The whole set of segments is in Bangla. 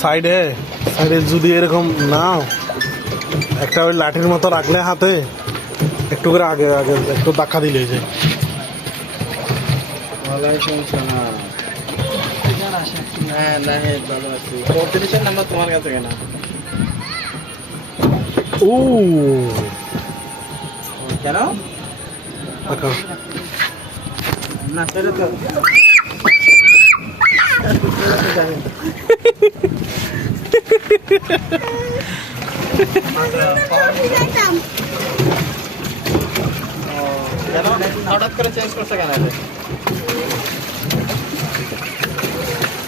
সাইডে সাইডে যদি এরকম নাও, একটা ওই লাঠির মতো রাখলে হাতে একটু করে আগে আগে একটু ধাক্কা দিলে যায়। হ্যাঁ না ভালো আছি। কোঅর্ডিনেশন নাম্বার তোমার কাছে কেনা? ও কেন দেখো না সেটা তো জানি কেন হঠাৎ করে চেঞ্জ করছে কেন?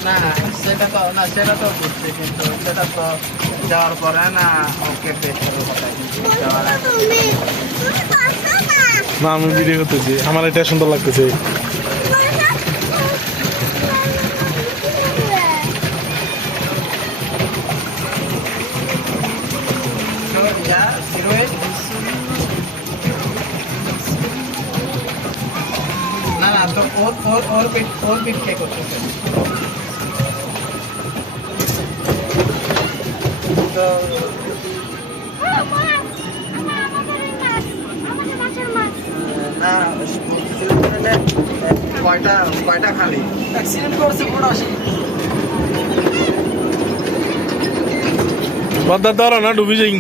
না সেটা তো না সেটা তো বুঝছি, কিন্তু সেটা তো যাওয়ার পরে না ওকে পেশ করে কথা, কিন্তু যাওয়ার আগে না, আমি ভিডিও করতেছি, আমার এটা সুন্দর লাগতেছে। না না তো ওর পিঠ কে করতেছে? তো না কয়টা কয়টা খালি অ্যাক্সিডেন্ট করছে পুরো বাদ দাও না, ডুবি যাই।